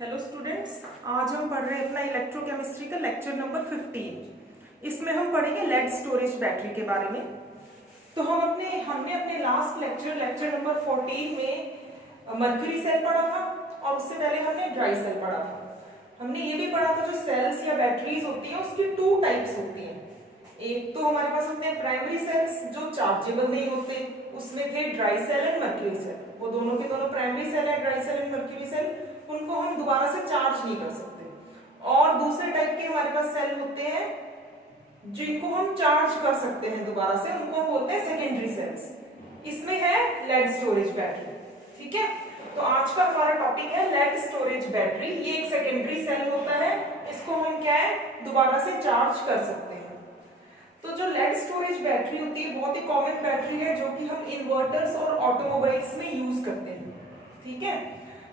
Hello students, आज हम पढ़ रहे हैं अपना इलेक्ट्रोकेमिस्ट्री का लेक्चर नंबर 15। इसमें हम पढ़ेंगे लेड स्टोरेज बैटरी के बारे में। तो हमने अपने लास्ट लेक्चर नंबर 14 में मर्क्यूरी सेल पढ़ा था और उससे पहले हमने ड्राई सेल पढ़ा था। हमने ये भी पढ़ा था जो सेल्स या बैटरीज होती हैं उसकी टू टाइप्स होती हैं। एक तो हमारे पास होते हैं प्राइमरी सेल्स जो चार्जेबल नहीं होते, उसमें थे dry cell and mercury cell. वो दोनों के दोनों प्राइमरी सेल है, dry cell and mercury cell, उनको हम दोबारा से चार्ज नहीं कर सकते। और दूसरे टाइप के हमारे पास सेल होते हैं जिनको हम चार्ज कर सकते हैं दोबारा से, उनको हम बोलते हैं सेकेंडरी सेल्स। इसमें है लेड स्टोरेज बैटरी। ठीक है, तो आज का हमारा टॉपिक है लेड स्टोरेज बैटरी। ये एक सेकेंडरी सेल होता है, इसको हम क्या है दोबारा से चार्ज कर सकते हैं। तो जो लेड स्टोरेज बैटरी होती है बहुत ही कॉमन बैटरी है जो कि हम इन्वर्टर्स और ऑटोमोबाइल्स में यूज करते हैं। ठीक है,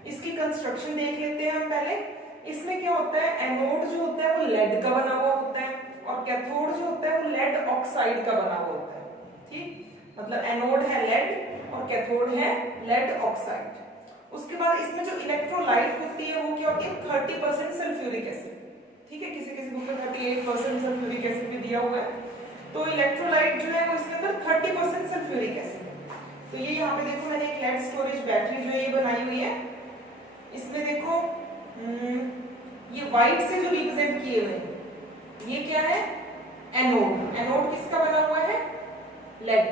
इसकी कंस्ट्रक्शन देख लेते हैं हम पहले। इसमें क्या होता है, एनोड जो होता है वो लेड का बना हुआ होता है और कैथोड जो होता है वो लेड ऑक्साइड का बना हुआ होता है। ठीक, मतलब एनोड है लेड और कैथोड है लेड ऑक्साइड। उसके बाद इसमें जो इलेक्ट्रोलाइट होती है वो क्या होती है 30% सल्फ्यूरिक एसिड। ठीक है, किसी किसी बुक में 38% सल्फ्यूरिक एसिड भी दिया हुआ है। तो इलेक्ट्रोलाइट जो है वो इसके अंदर 30% सल्फ्यूरिक एसिड है। तो ये यहाँ पे देखो मैंने एक लेड स्टोरेज बैटरी जो है ये बनाई हुई है। इसमें देखो ये व्हाइट से जो रिप्रेजेंट किए हुए हैं ये क्या है, एनोड। एनोड किसका बना हुआ है, लेड।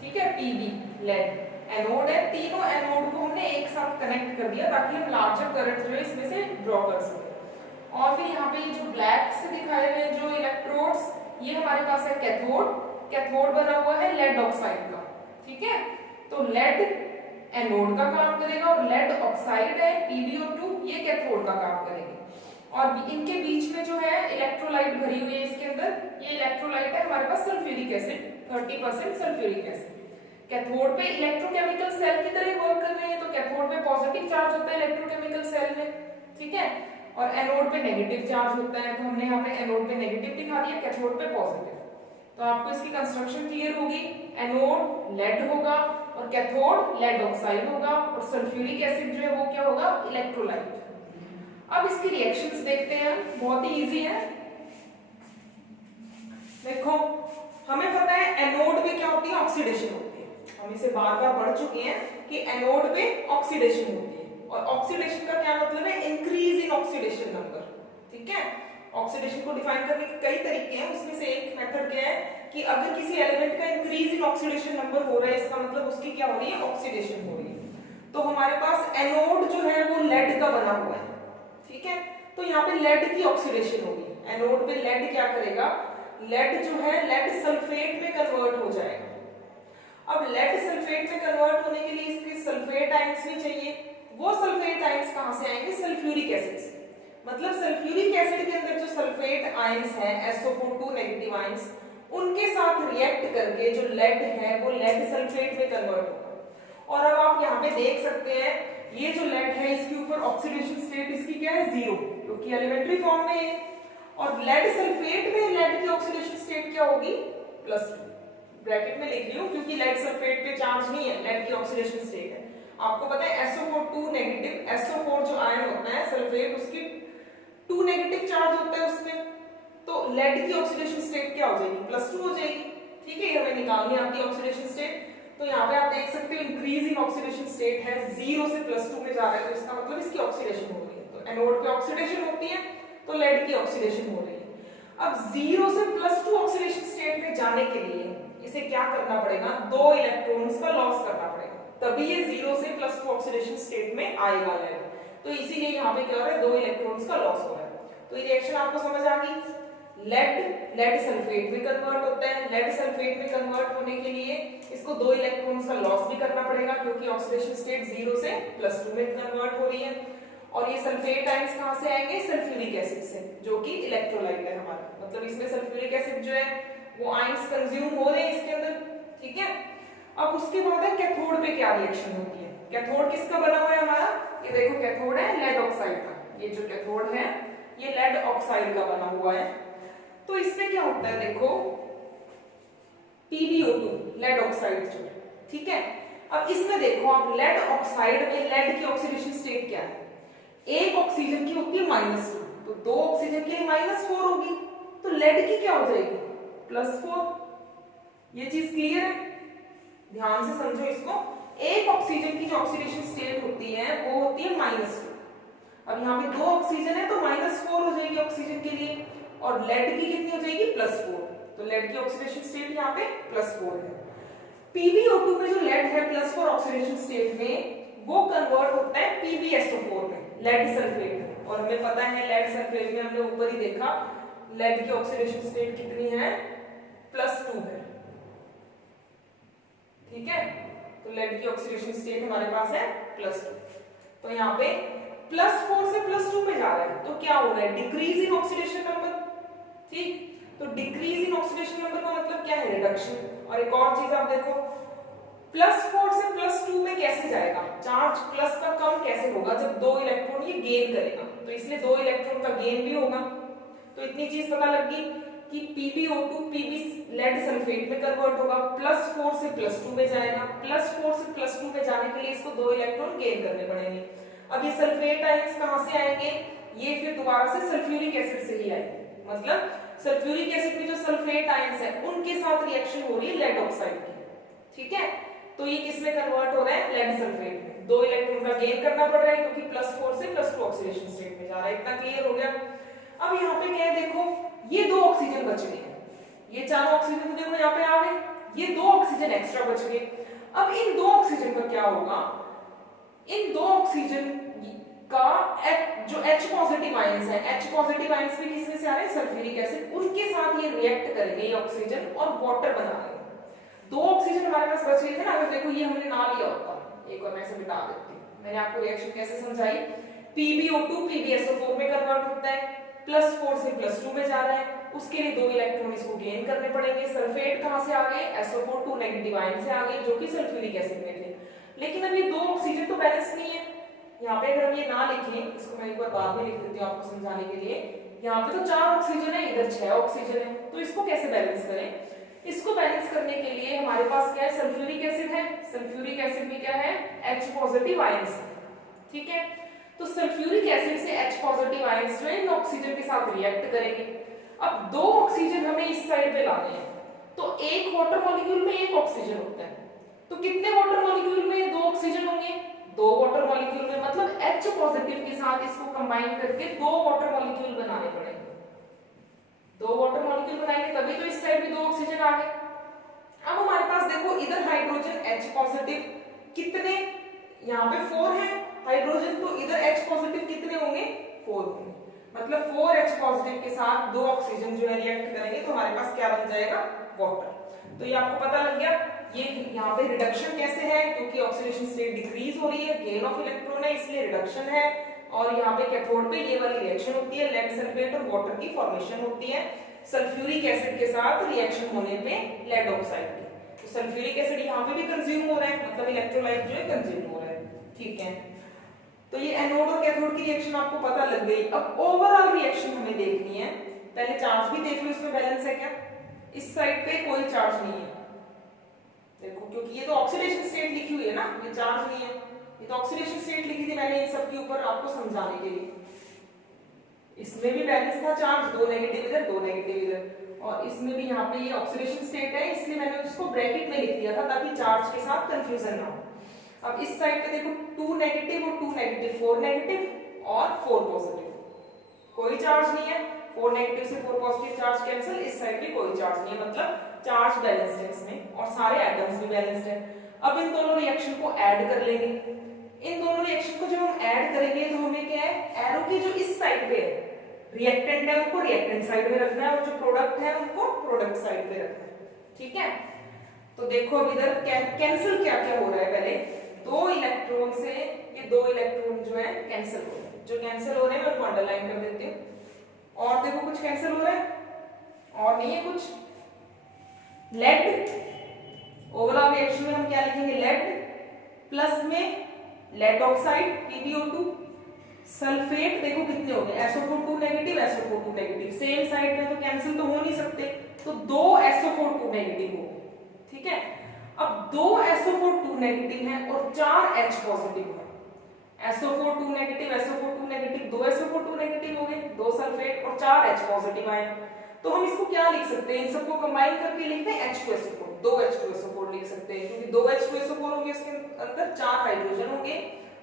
ठीक है, पीबी लेड एनोड है। तीनों एनोड को हमने एक साथ कनेक्ट कर दिया ताकि हम लार्जर करंट जो है इसमें से ड्रॉ कर सकें। और फिर यहाँ पे ये जो ब्लैक से दिखाए हुए हैं जो इलेक्ट्रोड्स, ये हमारे पास है कैथोड। कैथोड बना हुआ है लेड ऑक्साइड का। ठीक है, तो लेड एनोड का काम करेगा और लेड ऑक्साइड है PbO2 ये कैथोड का काम करेगी। और इनके बीच में जो है इलेक्ट्रोलाइट भरी हुई है इसके अंदर, ये इलेक्ट्रोलाइट है हमारे पास sulphuric acid 30% sulphuric acid. Cathode पे इलेक्ट्रोकेमिकल सेल की तरह वर्क कर रहे हैं, तो कैथोड पे पॉजिटिव चार्ज होता है इलेक्ट्रोकेमिकल सेल में। ठीक है, और एनोड पे नेगेटिव चार्ज होता है, तो हमने यहाँ पे एनोड पे नेगेटिव दिखा दिया, कैथोड पे पॉजिटिव। तो आपको इसकी कंस्ट्रक्शन क्लियर होगी। एनोड लेड होगा और कैथोड लेड ऑक्साइड होगा और सल्फ्यूरिक एसिड जो है वो क्या होगा, इलेक्ट्रोलाइट। अब इसकी रिएक्शंस देखते हैं, बहुत ही इजी है। देखो हमें पता है एनोड पे क्या होती है, ऑक्सीडेशन होती है। हम इसे बार बार पढ़ चुके हैं कि एनोड पे ऑक्सीडेशन होती है। और ऑक्सीडेशन का क्या मतलब है, इंक्रीज इन ऑक्सीडेशन नंबर। ठीक है, ऑक्सीडेशन को डिफाइन करने के कई तरीके हैं, उसमें से एक मेथड क्या है कि अगर किसी एलिमेंट का इंक्रीज इन ऑक्सीडेशन नंबर हो रहा है इसका मतलब उसकी क्या हो रही है, ऑक्सीडेशन हो रही है। तो हमारे पास एनोड जो है वो लेड का बना हुआ है। ठीक है, तो यहाँ पे लेड की ऑक्सीडेशन होगी। एनोड पे लेड क्या करेगा, लेड जो है लेड सल्फेट में कन्वर्ट हो जाएगा। अब लेड सल्फेट में कन्वर्ट होने के लिए इसके सल्फेट आयंस भी चाहिए। वो सल्फेट आयंस कहां से आएंगे, सल्फ्यूरिक एसिड से। मतलब सल्फ्यूरिक एसिड के अंदर जो सल्फेट आयंस हैं SO4 नेगेटिव आयंस, उनके साथ रिएक्ट करके जो लेड है वो लेड सल्फेट में कन्वर्ट होगा। और अब आप यहाँ पे देख सकते हैं ये जो लेड है इसके ऊपर ऑक्सीडेशन स्टेट इसकी क्या है, 0, क्योंकि एलिमेंट्री फॉर्म में है। और लेड सल्फेट में लेड की ऑक्सीडेशन स्टेट क्या होगी, +2। ब्रैकेट में लिख रही हूं क्योंकि लेड सल्फेट पे चार्ज नहीं है, लेड की ऑक्सीडेशन स्टेट है। आपको पता है SO4 नेगेटिव, SO4 जो आयन होता है सल्फेट उसकी 2 नेगेटिव चार्ज होता है उसमें, तो लेड की ऑक्सीडेशन स्टेट क्या हो जाएगी, +2 हो जाएगी। ठीक है, ये हमें निकालनी है आपकी ऑक्सीडेशन स्टेट। तो यहाँ पे आप देख सकते हो इंक्रीज इन ऑक्सीडेशन स्टेट है, 0 से +2 में जा रहा है, तो इसका मतलब इसकी ऑक्सीडेशन हो रही है। तो एनोड पे ऑक्सीडेशन होती है तो लेड की ऑक्सीडेशन हो रही है। अब 0 से +2 ऑक्सीडेशन स्टेट में जाने के लिए इसे क्या करना पड़ेगा, 2 इलेक्ट्रॉन्स का लॉस करना पड़ेगा, तभी ये 0 से +2 ऑक्सीडेशन स्टेट में आएगा लेड। तो इसीलिए यहाँ पे क्या हो रहा है, 2 इलेक्ट्रॉन्स का लॉस हो रहा है। तो ये रिएक्शन आपको समझ आ गई। लेड सल्फेट में कन्वर्ट होता है। लेड सल्फेट में कन्वर्ट होने के लिए इसको 2 इलेक्ट्रॉन्स का लॉस भी करना पड़ेगा क्योंकि ऑक्सीडेशन स्टेट 0 से +2 में कन्वर्ट हो रही है। और ये सल्फेट आयंस कहां से आएंगे, सल्फ्यूरिक एसिड से, जो कि इलेक्ट्रोलाइट है हमारा। मतलब इसमें सल्फ्यूरिक एसिड जो है वो आयंस कंज्यूम हो रहे हैं इसके अंदर। ठीक है, अब उसके बाद है कैथोड पे क्या रिएक्शन होती है। कैथोड किसका बना हुआ है हमारा, ये देखो कैथोड है लेड ऑक्साइड का। ये जो कैथोड है ये लेड ऑक्साइड का बना हुआ है। तो इसमें क्या होता है, देखो PbO2 लेड ऑक्साइड जो है। ठीक है, अब इसमें देखो आप लेड ऑक्साइड में लेड की ऑक्सीडेशन स्टेट क्या है, एक ऑक्सीजन की होती है -2, तो 2 ऑक्सीजन के लिए -4 होगी, तो लेड की क्या हो जाएगी +4। ये चीज क्लियर है? ध्यान से समझो इसको। एक ऑक्सीजन की जो ऑक्सीडेशन स्टेट होती है वो होती है -2। अब यहाँ पे 2 ऑक्सीजन है तो -4 हो जाएगी ऑक्सीजन के लिए, और लेड की कितनी हो जाएगी +4, तो लेड की ऑक्सीडेशन स्टेट यहाँ पे +4 है। PbO2 में जो लेड है +4 ऑक्सीडेशन स्टेट में, वो कन्वर्ट होता है PbSO4 में, लेड सल्फेट। और हमें पता है लेड सल्फेट में हमने ऊपर ही देखा लेड की ऑक्सीडेशन स्टेट कितनी है +2 है, ठीक है। तो लेड की ऑक्सीडेशन स्टेट हमारे पास है +2, तो यहाँ पे +4 से +2 में जा रहा है, तो क्या हो रहा है डिक्रीज इन ऑक्सीडेशन नंबर, ठीक। तो डिक्रीज इन ऑक्सीडेशन नंबर का मतलब क्या है रिडक्शन। और एक और चीज आप देखो +4 से +2 में कैसे जाएगा, चार्ज प्लस का कम कैसे होगा जब 2 इलेक्ट्रॉन ये गेन करेगा, तो इसलिए 2 इलेक्ट्रॉन का गेन भी होगा। तो इतनी चीज पता लग गई कि PbO2 Pb लेड सल्फेट में कन्वर्ट होगा, +4 से +2 में जाएगा, +4 से +2 में जाने के लिए इसको 2 इलेक्ट्रॉन गेन करने पड़ेंगे। अब ये सल्फेट आयंस कहां से आएंगे, ये फिर दोबारा से सल्फ्यूरिक एसिड से ही आएंगे, मतलब सल्फ्यूरिक एसिड में जो सल्फेट आयंस है उनके साथ रिएक्शन हो रही है लेड ऑक्साइड की, ठीक है। तो ये किस में कन्वर्ट हो रहा है लेड सल्फेट में, 2 इलेक्ट्रॉन का गेन करना पड़ रहा है क्योंकि +4 से +2 ऑक्सीडेशन स्टेट में जा रहा है। इतना क्लियर हो गया। अब यहाँ पे क्या है देखो, ये 2 ऑक्सीजन बच गए, ये चारों ऑक्सीजन तो देखो यहाँ पे आ गए, ये 2 ऑक्सीजन एक्स्ट्रा बच गए। अब इन 2 ऑक्सीजन का क्या होगा, इन 2 ऑक्सीजन का जो H पॉजिटिव आयंस है, H पॉजिटिव आयंस भी किसमें से आ रहे हैं सल्फ्यूरिक एसिड, उनके साथ ये रिएक्ट करेंगे ये ऑक्सीजन और वाटर बना लेंगे। 2 ऑक्सीजन हमारे पास बच गए थे ना, अगर देखो ये हमने ना लिया होता, एक और मैं इसे मिटा देती हूं। मैंने आपको रिएक्शन कैसे समझाई, PbO2 PbSO4 में कन्वर्ट होता है, +4 से +2 में जा रहा है, उसके लिए 2 इलेक्ट्रॉन इसको गेन करने पड़ेंगे। सल्फेट कहां से आ गए, SO4 2 नेगेटिव आयन से आ गए जो कि सल्फ्यूरिक एसिड में थे। लेकिन अब ये 2 ऑक्सीजन तो बैलेंस नहीं है, यहाँ पे अगर हम ये ना लिखें, इसको मैं एक बार बाद में लिख देती हूँ आपको समझाने के लिए। यहाँ पे तो 4 ऑक्सीजन है, इधर 6 ऑक्सीजन है, तो इसको कैसे बैलेंस करें। इसको बैलेंस करने के लिए हमारे पास क्या है सल्फ्यूरिक एसिड है, सल्फ्यूरिक एसिड में क्या है H पॉजिटिव आयंस, ठीक है। तो सल्फ्यूरिक एसिड से H पॉजिटिव आयंस जो है इन ऑक्सीजन के साथ रिएक्ट करेंगे। अब 2 ऑक्सीजन हमें इस साइड पे लाने हैं, तो एक वाटर मॉलिक्यूल में 1 ऑक्सीजन होता है, तो कितने वाटर मॉलिक्यूल में 2 ऑक्सीजन होंगे, 2 वाटर मॉलिक्यूल में, मतलब H पॉजिटिव के साथ इसको कंबाइन करके 2 वाटर मॉलिक्यूल बनाने पड़ेंगे। 2 वाटर मॉलिक्यूल बनाएंगे तभी तो इस साइड भी 2 ऑक्सीजन आ गए। अब हमारे पास देखो इधर हाइड्रोजन H पॉजिटिव कितने, यहाँ पे 4 है हाइड्रोजन, तो इधर H पॉजिटिव कितने होंगे 4 होंगे, मतलब 4H पॉजिटिव के साथ 2 ऑक्सीजन जो है रिएक्ट करेंगे तो हमारे पास क्या बन जाएगा वाटर। तो ये आपको पता लग गया ये यहाँ पे रिडक्शन कैसे है, क्योंकि ऑक्सीडेशन स्टेट डिक्रीज हो रही है, गेन ऑफ इलेक्ट्रॉन है इसलिए रिडक्शन है। और यहाँ पे कैथोड पे ये वाली रिएक्शन होती है, लेड सल्फेट और वाटर की फॉर्मेशन होती है सल्फ्यूरिक एसिड के साथ रिएक्शन होने पे लेड ऑक्साइड की। तो सल्फ्यूरिक एसिड यहाँ पे भी कंज्यूम हो रहा है, मतलब इलेक्ट्रोलाइट जो है कंज्यूम हो रहा है, ठीक है। तो ये एनोड और कैथोड की रिएक्शन आपको पता लग गई। अब ओवरऑल रिएक्शन हमें देखनी है, पहले चार्ज भी देख लो इसमें बैलेंस है क्या। इस साइड पे कोई चार्ज नहीं है देखो, क्योंकि ये तो ऑक्सीडेशन स्टेट लिखी हुई है ना, ये चार्ज नहीं है, ये तो ऑक्सीडेशन स्टेट लिखी थी मैंने इन सब के ऊपर आपको समझाने के लिए। इसमें भी बैलेंस था चार्ज, 2 नेगेटिव इधर 2 नेगेटिव इधर, और इसमें भी यहाँ पे ये ऑक्सीडेशन स्टेट है इसलिए मैंने उसको ब्रैकेट में लिख दिया था ताकि चार्ज के साथ कंफ्यूजन ना हो। अब इस साइड पे देखो 2 नेगेटिव और 2 नेगेटिव, 4 नेगेटिव और 4 पॉजिटिव, कोई चार्ज नहीं है, 4 नेगेटिव से 4 पॉजिटिव चार्ज कैंसिल, इस साइड भी कोई चार्ज नहीं है, मतलब चार्ज बैलेंस्ड है इसमें और सारे एटम्स भी बैलेंस्ड है। अब इन दोनों रिएक्शन को ऐड कर लेंगे। इन दोनों रिएक्शन को जब हम ऐड करेंगे तो हमें क्या है, एरो की जो इस साइड पे रिएक्टेंट है उनको रिएक्टेंट साइड में रखना है और जो प्रोडक्ट है उनको प्रोडक्ट साइड पे रखना है, ठीक है। तो देखो अब इधर कैंसिल क्या क्या हो रहा है, पहले 2 इलेक्ट्रॉन से ये 2 इलेक्ट्रॉन जो है कैंसिल हो रहे हैं, जो कैंसिल हो रहे हैं मैं उनको अंडरलाइन कर देती हूँ। और देखो कुछ कैंसिल हो रहा है और नहीं है कुछ, लेड ओवरऑल रिएक्शन में हम क्या लिखेंगे, लेड प्लस में लेड ऑक्साइड PbO2, सल्फेट देखो कितने हो गए SO4 2 negative SO4 2 negative, same side में तो कैंसिल तो हो नहीं सकते, तो 2 SO4 2 नेगेटिव हो गए, ठीक है। अब 2 SO4 2 नेगेटिव है और 4 H पॉजिटिव है, SO4 2 negative, SO4 2 negative, 2 SO4 2 negative हो गए, 2 सल्फेट और 4 H पॉजिटिव आए। तो हम इसको क्या लिख सकते हैं, इन सबको कंबाइन करके लिखते हैं H2SO4, 2 H2SO4 लिख सकते हैं, क्योंकि 2 H2SO4 होंगे, इसके अंदर 4 हाइड्रोजन होंगे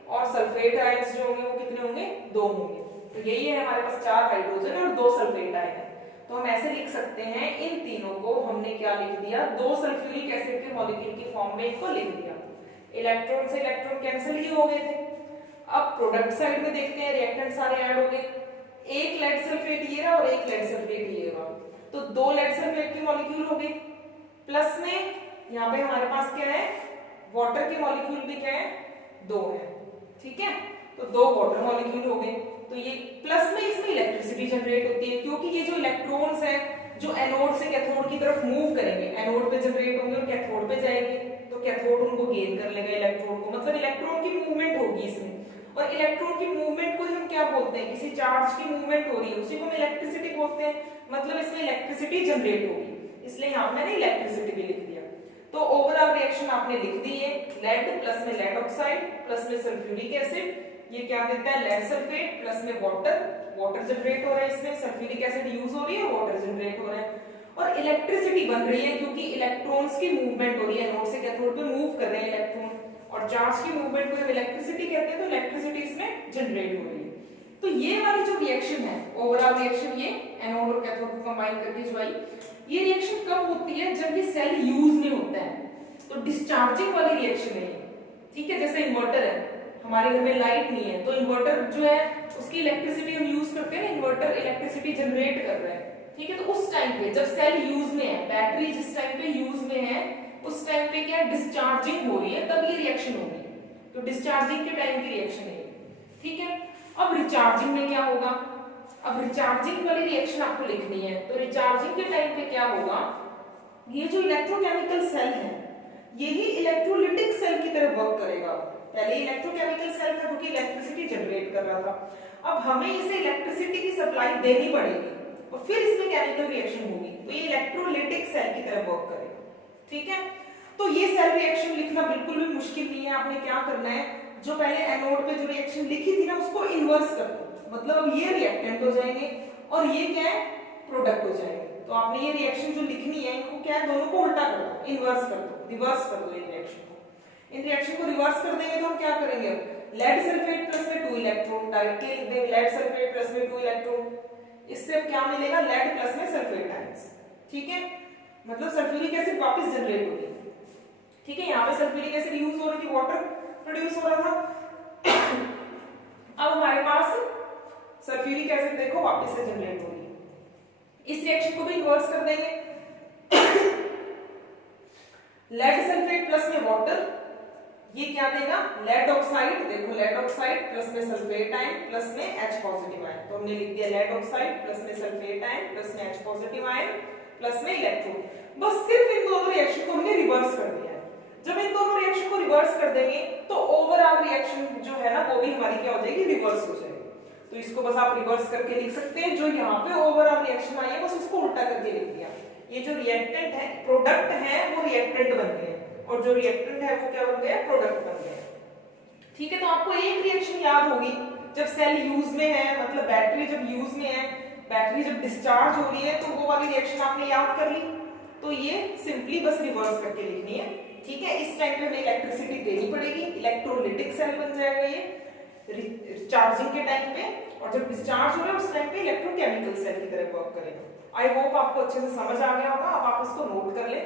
और सल्फेट आयंस जो होंगे वो कितने होंगे, 2 होंगे। तो यही है हमारे पास 4 हाइड्रोजन और 2 सल्फेट आयन है। तो हम ऐसे लिख सकते हैं, इन तीनों को हमने क्या लिख दिया, 2 सल्फ्यूरिक एसिड के मॉलिक्यूल की फॉर्म में इनको लिख दिया। इलेक्ट्रॉन से इलेक्ट्रॉन कैंसिल ही हो गए थे। अब प्रोडक्ट साइड में देखते हैं, रिएक्टेंट सारे ऐड हो गए, एक लेड सल्फेट ये रहा और एक लेड सल्फेट ये रहा, तो 2 लेड सल्फेट के मॉलिक्यूल हो गए, प्लस में यहाँ पे हमारे पास क्या है, वाटर के मॉलिक्यूल भी क्या है, 2 है, ठीक है। तो 2 वाटर मॉलिक्यूल हो गए, तो ये प्लस में इसमें इलेक्ट्रिसिटी जनरेट होती है, क्योंकि ये जो इलेक्ट्रॉन्स हैं जो एनोड से कैथोड की तरफ मूव करेंगे, एनोड पे जनरेट होंगे और कैथोड पे जाएंगे, तो कैथोड उनको गेन कर लेगा इलेक्ट्रॉन को, मतलब इलेक्ट्रॉन की मूवमेंट होगी इसमें। और इलेक्ट्रॉन की मूवमेंट को हम क्या बोलते हैं, किसी चार्ज की मूवमेंट हो रही है उसी को हम इलेक्ट्रिसिटी बोलते हैं, मतलब इसमें इलेक्ट्रिसिटी जनरेट होगी, इसलिए यहाँ मैंने इलेक्ट्रिसिटी भी लिख दिया। तो ओवरऑल रिएक्शन आपने लिख दी है, लेड प्लस में लेड ऑक्साइड प्लस में सल्फ्यूरिक एसिड, ये क्या देता है, लेड सल्फेट प्लस में वाटर जनरेट हो रहा है, इसमें सल्फ्यूरिक एसिड यूज हो रही है, वाटर जनरेट हो रहा है और इलेक्ट्रिसिटी बन रही है, क्योंकि इलेक्ट्रॉन्स की मूवमेंट हो रही है, एनोड से कैथोड पे मूव कर रहे हैं इलेक्ट्रॉन, और चार्ज की मूवमेंट को हम इलेक्ट्रिसिटी कहते हैं, तो इलेक्ट्रिसिटी इसमें जनरेट हो रही है। तो ये वाली जो रिएक्शन है, ओवरऑल रिएक्शन, ये एनोड और कैथोड को कंबाइन करके जो आई, ये रिएक्शन कब होती है, जब ये सेल यूज में होता है, तो डिस्चार्जिंग वाली रिएक्शन है ये, ठीक है। जैसे इन्वर्टर है, हमारे घर में लाइट नहीं है, तो इन्वर्टर जो है उसकी इलेक्ट्रिसिटी हम यूज करते हैं ना, इन्वर्टर इलेक्ट्रिसिटी जनरेट कर रहा है, ठीक है। तो उस टाइम पे जब सेल यूज में है, बैटरी जिस टाइम पे यूज में है, उस टाइम पे क्या डिस्चार्जिंग हो रही है, तब ये रिएक्शन होगी, तो डिस्चार्जिंग के टाइम की रिएक्शन है, ठीक है। अब रिचार्जिंग में क्या होगा, अब रिचार्जिंग वाली रिएक्शन आपको लिखनी है, तो रिचार्जिंग के टाइम पे क्या होगा, ये जो इलेक्ट्रोकेमिकल सेल है यही इलेक्ट्रोलिटिक सेल की तरह वर्क करेगा। पहले इलेक्ट्रोकेमिकल सेल था जो कि इलेक्ट्रिसिटी जनरेट कर रहा था, अब हमें इसे इलेक्ट्रिसिटी की सप्लाई देनी पड़ेगी और फिर इसमें केमिकल रिएक्शन होगी, तो ये इलेक्ट्रोलिटिक सेल की तरह वर्क करेगा, ठीक है। तो ये सेल रिएक्शन लिखना बिल्कुल भी मुश्किल नहीं है, आपने क्या करना है, जो पहले एनोड पे जो रिएक्शन लिखी थी ना उसको इन्वर्स कर दो, मतलब अब ये रिएक्टेंट हो जाएंगे और ये क्या है, प्रोडक्ट हो जाएंगे। तो आपने ये रिएक्शन जो लिखनी है इनको क्या है, दोनों को उल्टा कर दो, इन्वर्स कर दो, रिवर्स कर दो इन रिएक्शन को। इन रिएक्शन को रिवर्स कर देंगे तो हम क्या करेंगे, लेड सल्फेट प्लस में 2 इलेक्ट्रॉन, डायरेक्टली लिख देंगे लेड सल्फेट प्लस में 2 इलेक्ट्रॉन, इससे अब क्या मिलेगा, लेड प्लस में सल्फेट आयंस, ठीक है, मतलब सल्फ्यूरिक एसिड वापस जनरेट होगी, ठीक है। यहाँ पे सल्फ्यूरिक एसिड यूज हो रही थी, वाटर प्रोड्यूस हो रहा था, अब हमारे पास सल्फ्यूरिक एसिड देखो वापस से जनरेट हो रही है, इस रिएक्शन को भी रिवर्स कर देंगे, लेड सल्फेट प्लस में वाटर, ये क्या देगा, लेड ऑक्साइड, देखो लेड ऑक्साइड प्लस में सल्फेट आयन प्लस में H पॉजिटिव आयन, तो हमने लिख दिया लेड ऑक्साइड प्लस में सल्फेट आयन प्लस में H पॉजिटिव आयन प्लस में इलेक्ट्रॉन, बस सिर्फ इन दोनों रिएक्शन को हमने रिवर्स कर दिया है। जब इन दोनों रिएक्शन को रिवर्स कर देंगे तो ओवरऑल रिएक्शन जो है ना वो भी हमारी क्या हो जाएगी, रिवर्स हो जाएगी। तो इसको बस आप रिवर्स करके लिख सकते हैं, जो यहाँ पे ओवरऑल रिएक्शन आई है बस उसको उल्टा करके लिख दिया, ये जो रिएक्टेंट है, प्रोडक्ट है वो रिएक्टेंट बन गए और जो रिएक्टेंट है वो क्या बन गया, प्रोडक्ट बन गया, ठीक है। तो आपको एक रिएक्शन याद होगी, जब सेल यूज में है, मतलब बैटरी जब यूज में है, बैटरी जब डिस्चार्ज हो रही है, तो वो वाली रिएक्शन आपने याद कर ली, तो ये सिंपली बस रिवर्स करके लिखनी है, ठीक है। इस टाइम पे हमें इलेक्ट्रिसिटी देनी पड़ेगी, इलेक्ट्रोलिटिक सेल बन जाएगा ये चार्जिंग के टाइम पे, और जब डिस्चार्ज हो रहा है उस टाइम पे इलेक्ट्रोकेमिकल सेल की तरह वर्क करेगा। आई होप आपको अच्छे से समझ आ गया होगा, अब आप इसको नोट कर लें।